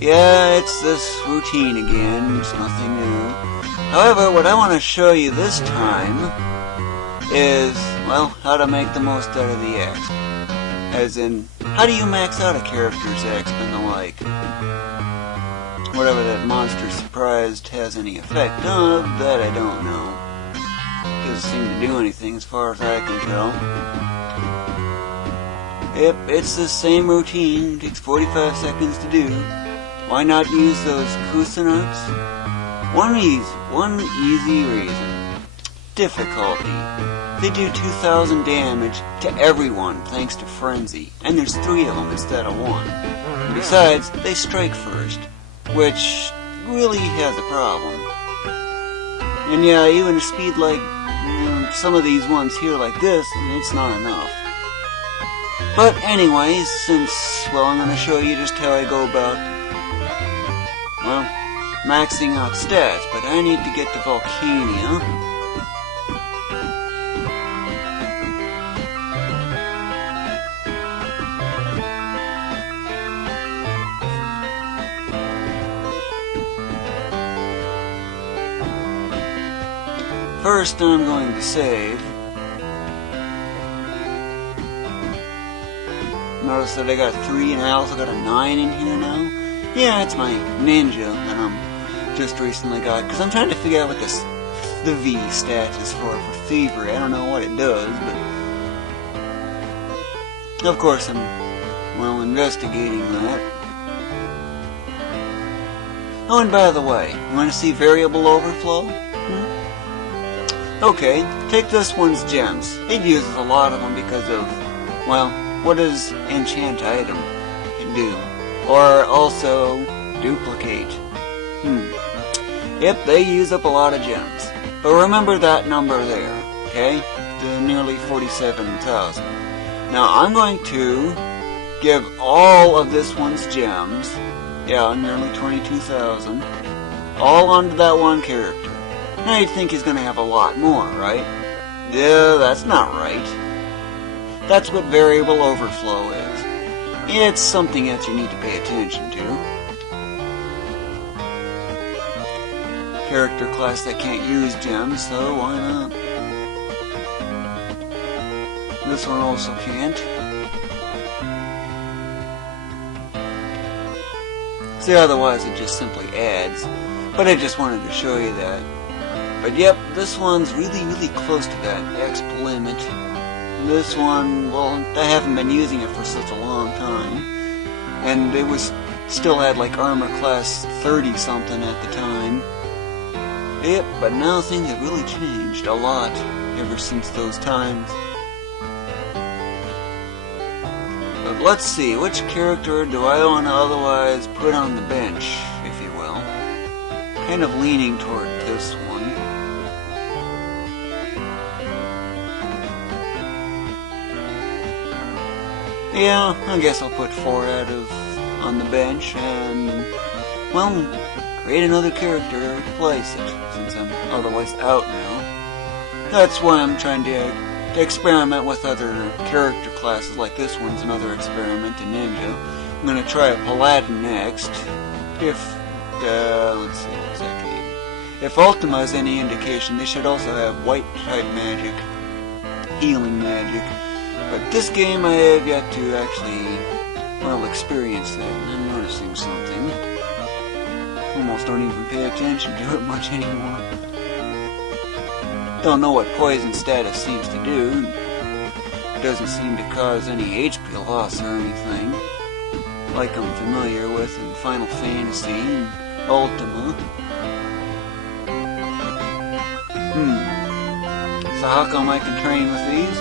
Yeah, it's this routine again. It's nothing new. However, what I want to show you this time is, well, how to make the most out of the exp. As in, how do you max out a character's exp and the like? Whatever that monster surprised has any effect of, that I don't know. Doesn't seem to do anything as far as I can tell. Yep, it's the same routine. Takes 45 seconds to do. Why not use those Cuisinarts? One easy reason. Difficulty. They do 2,000 damage to everyone thanks to Frenzy, and there's 3 of them instead of 1. And besides, they strike first, which really has a problem. And yeah, even a speed like some of these ones here like this, it's not enough. But anyways, since, well, I'm going to show you just how I go about, well, maxing out stats, but I need to get to Vulcania. First, I'm going to save. Notice that I got 3 and I also got a 9 in here now. Yeah, it's my ninja that I'm just recently got, because I'm trying to figure out what the V stat is for thievery. I don't know what it does, but of course I'm, well, investigating that. Oh, and by the way, you want to see variable overflow? Okay, take this one's gems. It uses a lot of them because of, well, what does enchant item do? Or also duplicate. Yep, they use up a lot of gems. But remember that number there, okay? The nearly 47,000. Now I'm going to give all of this one's gems, yeah, nearly 22,000, all onto that one character. Now you'd think he's going to have a lot more, right? Yeah, that's not right. That's what variable overflow is. It's something that you need to pay attention to. Character class that can't use gems, so why not? This one also can't. See, otherwise it just simply adds. But I just wanted to show you that. But yep, this one's really close to that exp limit. This one, well, I haven't been using it for such a long time. And it was still had like armor class 30 something at the time. Yep, but now things have really changed a lot ever since those times. But let's see, which character do I want to otherwise put on the bench, if you will? Kind of leaning toward this one. Yeah, I guess I'll put 4 out of on the bench and, well, create another character to replace it, since I'm otherwise out now. That's why I'm trying to experiment with other character classes, like this one's another experiment, a ninja. I'm going to try a paladin next. If, let's see, what's that game? If Ultima is any indication, they should also have white type magic, healing magic. But this game I have yet to actually, well, experience that, and I'm noticing something. Almost don't even pay attention to it much anymore. Don't know what poison status seems to do. It doesn't seem to cause any HP loss or anything, like I'm familiar with in Final Fantasy and Ultima. So how come I can train with these?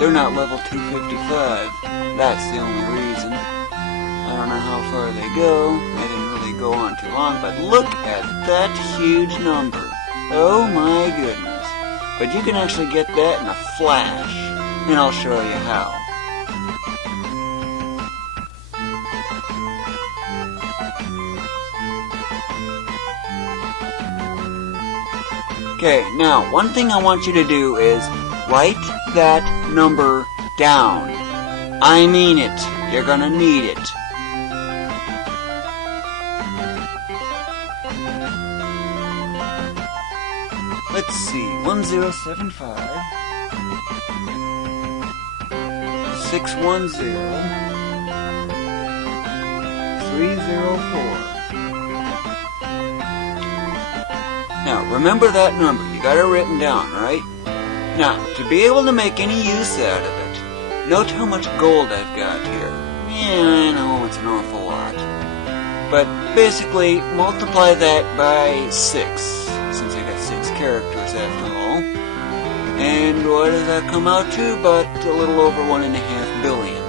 They're not level 255. That's the only reason. I don't know how far they go. I didn't really go on too long, but look at that huge number. Oh my goodness. But you can actually get that in a flash, and I'll show you how. Okay, now, one thing I want you to do is write that number down. I mean it. You're gonna need it. Let's see, 1075, 610, 304. Now, remember that number. You got it written down, right? Now, to be able to make any use out of it, note how much gold I've got here. Yeah, I know it's an awful lot. But basically, multiply that by 6, since I got 6 characters after all. And what does that come out to? About a little over 1.5 billion.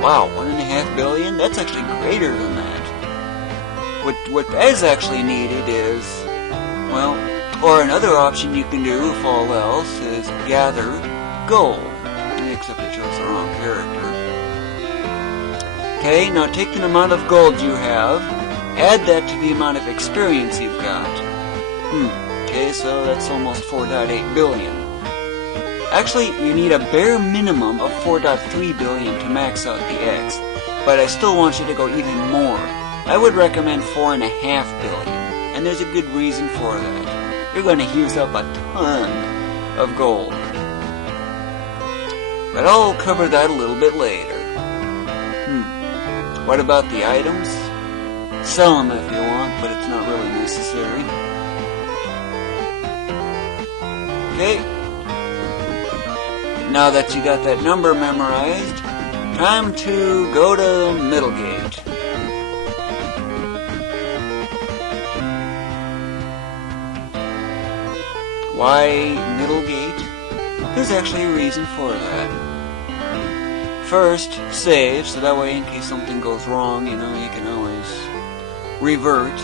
Wow, 1.5 billion? That's actually greater than that. What is actually needed is, well, or another option you can do, if all else, is gather gold. Except it chose the wrong character. Okay, now take the amount of gold you have, add that to the amount of experience you've got. Okay, so that's almost 4.8 billion. Actually, you need a bare minimum of 4.3 billion to max out the X, but I still want you to go even more. I would recommend 4.5 billion, and there's a good reason for that. You're going to use up a ton of gold. But I'll cover that a little bit later. What about the items? Sell them if you want, but it's not really necessary. Okay. Now that you got that number memorized, time to go to Middlegate. Why Middlegate? There's actually a reason for that. First, save, so that way in case something goes wrong, you know, you can always revert.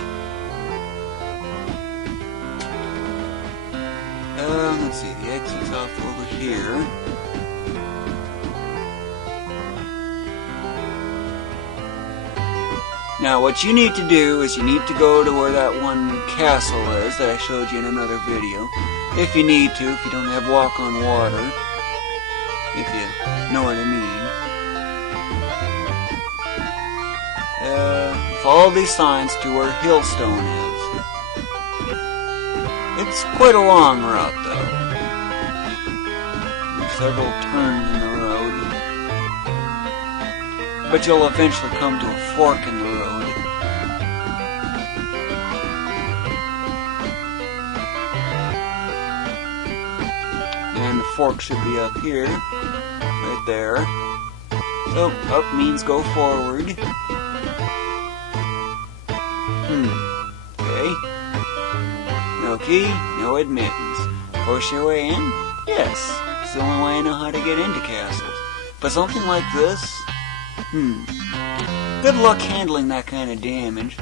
Let's see, the exit's off over here. Now what you need to do is you need to go to where that one castle is that I showed you in another video. If you need to, if you don't have walk on water. If you know what I mean. Follow these signs to where Hillstone is. It's quite a long route though. There's several turns in the road. But you'll eventually come to a fork in the road. And the fork should be up here. Right there. So, up means go forward. Okay. No key, no admittance. Force your way in? Yes. It's the only way I know how to get into castles. But something like this? Good luck handling that kind of damage.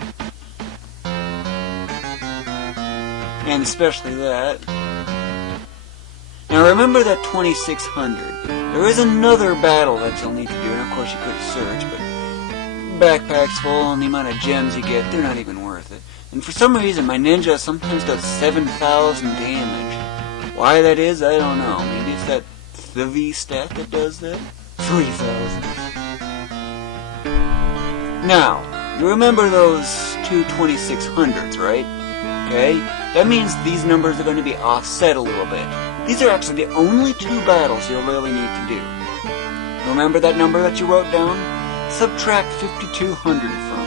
And especially that. Now remember that 2600. There is another battle that you'll need to do, and of course you could search, but backpack's full and the amount of gems you get, they're not even worth it. And for some reason my ninja sometimes does 7,000 damage. Why that is, I don't know. Maybe it's that Thivi stat that does that? 3,000. Now, you remember those two 2600s, right? Okay? That means these numbers are going to be offset a little bit. These are actually the only two battles you'll really need to do. Remember that number that you wrote down? Subtract 5,200 from it.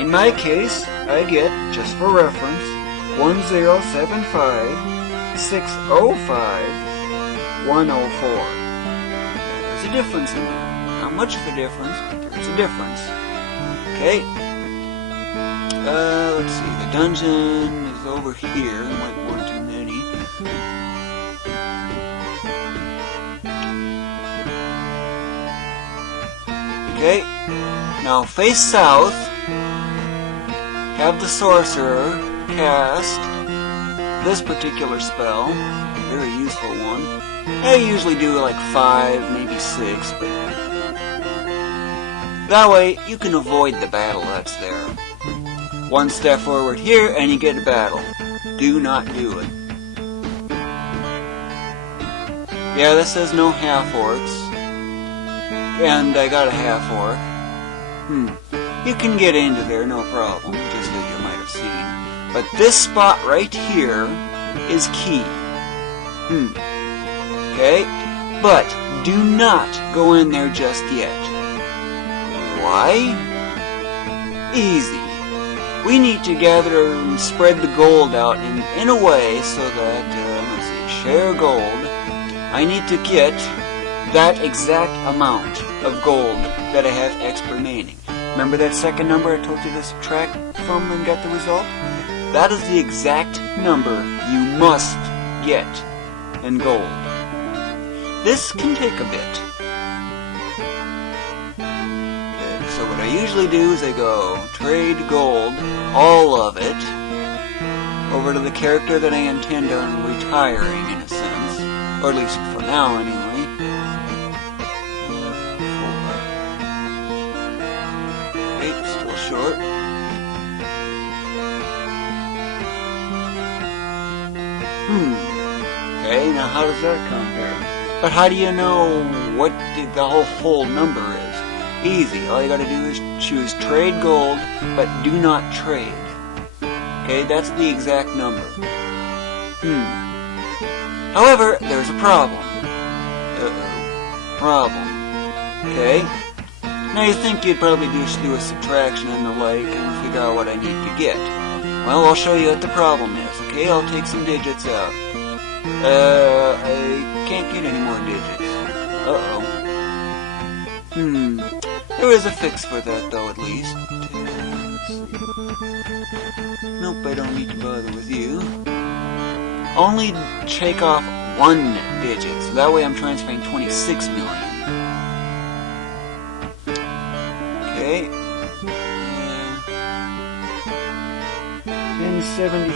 In my case, I get, just for reference, 1075, 605, 104. There's a difference in there. Not much of a difference, but there's a difference. Okay. Let's see. The dungeon is over here. There might be one too many. Okay. Now face south. Have the sorcerer cast this particular spell. A very useful one. I usually do like 5, maybe 6, but that way you can avoid the battle that's there. One step forward here and you get a battle. Do not do it. Yeah, this says no half-orcs. And I got a half-orc. You can get into there, no problem, just as you might have seen. But this spot right here is key. Okay? But do not go in there just yet. Why? Easy. We need to gather and spread the gold out in a way so that, let's see, share gold. I need to get that exact amount of gold that I have X remaining. Remember that second number I told you to subtract from and get the result? That is the exact number you must get in gold. This can take a bit. So what I usually do is I go trade gold, all of it, over to the character that I intend on retiring in a sense, or at least for now anyway. Okay, still short. Okay, now how does that compare? But how do you know what the whole number is? Easy. All you gotta do is choose trade gold, but do not trade. Okay, that's the exact number. However, there's a problem. Problem. Okay? Now you think you'd probably just do a subtraction and the like and figure out what I need to get. Well, I'll show you what the problem is. Okay, I'll take some digits out. I can't get any more digits. Uh-oh. There is a fix for that, though, at least. Nope, I don't need to bother with you. Only take off one digit, so that way I'm transferring 26 million. Okay. 1073,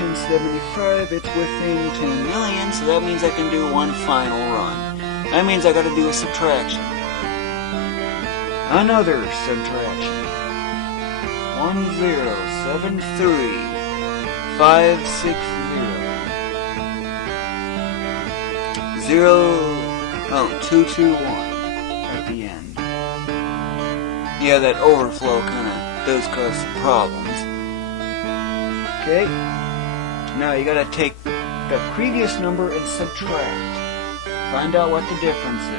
1075, it's within 10 million, so that means I can do one final run. That means I gotta do a subtraction. Another subtraction. 1073 560 221 at the end. Yeah, that overflow kinda does cause some problems. Okay, now you gotta take the previous number and subtract. Find out what the difference is.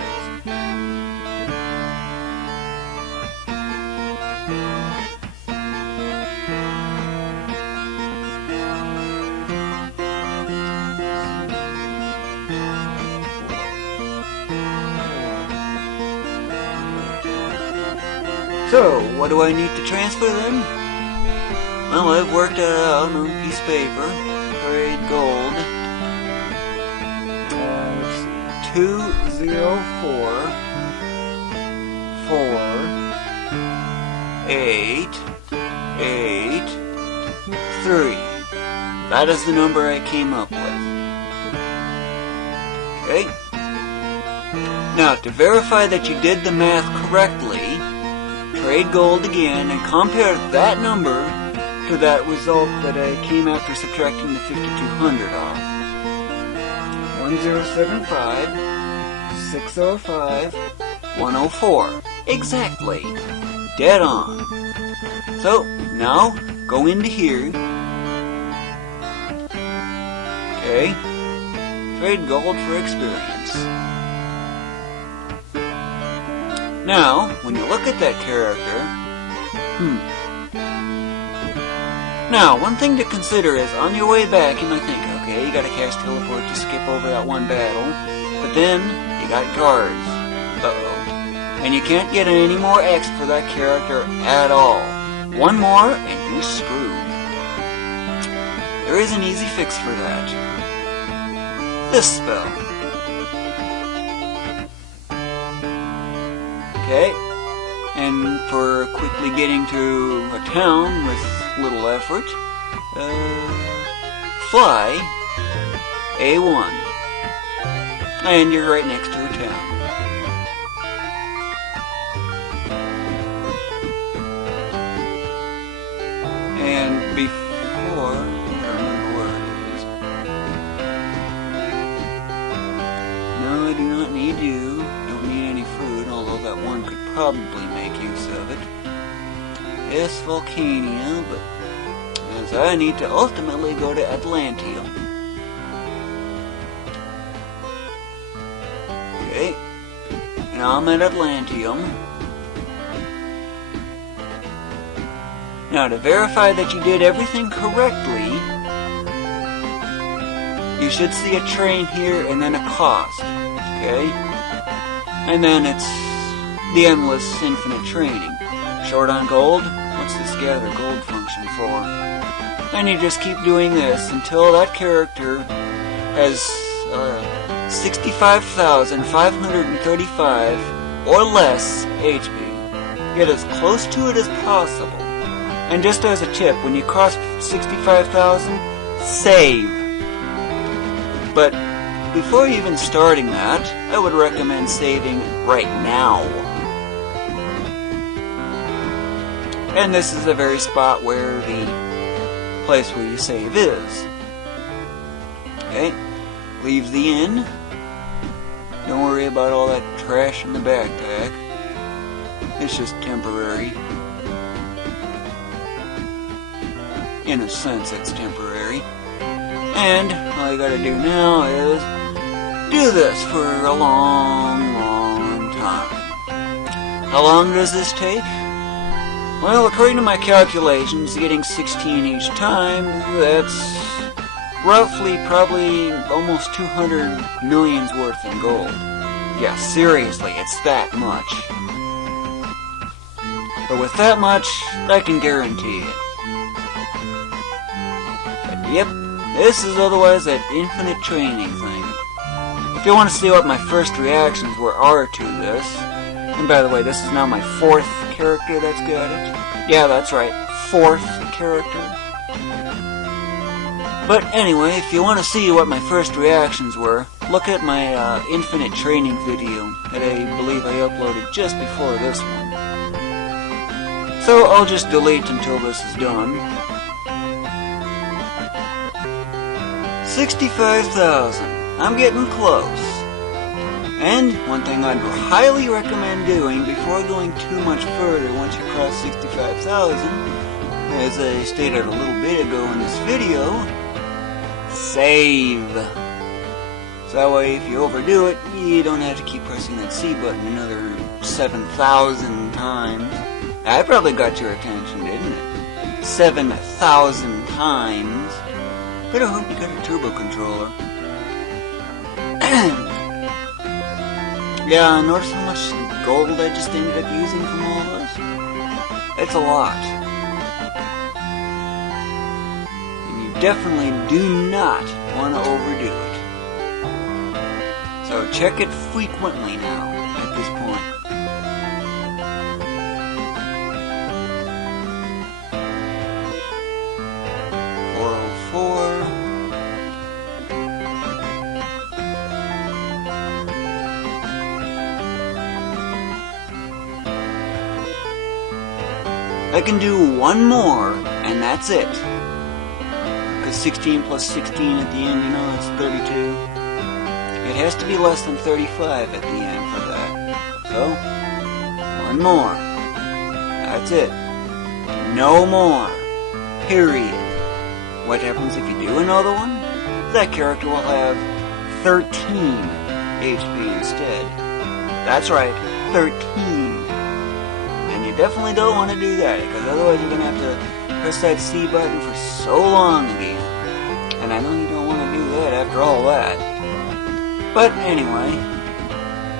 So, what do I need to transfer then? Well, I've worked it out on a piece of paper. Trade gold. Let's see. 204 4 8 8 3. That is the number I came up with. Okay. Now, to verify that you did the math correctly, trade gold again and compare that number to that result that I came after subtracting the 5200 off. 1075, 605, 104. Exactly. Dead on. So, now, go into here. Okay. Trade gold for experience. Now, when you look at that character, Now, one thing to consider is, on your way back, you might think, okay, you gotta cast teleport to skip over that one battle, but then, you got guards. Uh-oh. And you can't get any more X for that character at all. One more, and you're screwed. There is an easy fix for that. This spell. Okay, and for quickly getting to a town with little effort, fly A1, and you're right next to a town. And before, I don't remember where it is. No, probably make use of it. Yes, Vulcania, but as I need to ultimately go to Atlantium. Okay, now I'm at Atlantium. Now to verify that you did everything correctly, you should see a train here and then a cost, okay? And then it's the endless infinite training. Short on gold? What's this gather gold function for? And you just keep doing this until that character has 65,535 or less HP. Get as close to it as possible. And just as a tip, when you cross 65,000, save. But before even starting that, I would recommend saving right now. And this is the very spot where the place where you save is. Okay, leave the inn. Don't worry about all that trash in the backpack. It's just temporary. In a sense, it's temporary. And all you gotta do now is do this for a long, long time. How long does this take? Well, according to my calculations, getting 16 each time, that's roughly probably almost 200 millions worth in gold. Yeah, seriously, it's that much. But with that much, I can guarantee it. But yep, this is otherwise that infinite training thing. If you want to see what my first reactions are to this, and by the way, this is now my 4th character that's got it. Yeah, that's right, 4th character. But anyway, if you want to see what my first reactions were, look at my infinite training video that I believe I uploaded just before this one. So I'll just delete until this is done. 65,000. I'm getting close. And one thing I'd highly recommend doing before going too much further once you cross 65,000, as I stated a little bit ago in this video, save. So that way if you overdo it, you don't have to keep pressing that C button another 7,000 times. That probably got your attention, didn't it? 7,000 times. Better hope you got a turbo controller. Yeah, notice how much gold I just ended up using from all those? It's a lot. And you definitely do not want to overdo it. So check it frequently now, at this point. I can do one more, and that's it. Because 16 plus 16 at the end, you know, that's 32. It has to be less than 35 at the end for that. So, one more. That's it. No more. Period. What happens if you do another one? That character will have 13 HP instead. That's right, 13. Definitely don't want to do that, because otherwise you're going to have to press that C button for so long again. And I know you don't want to do that after all that. But anyway,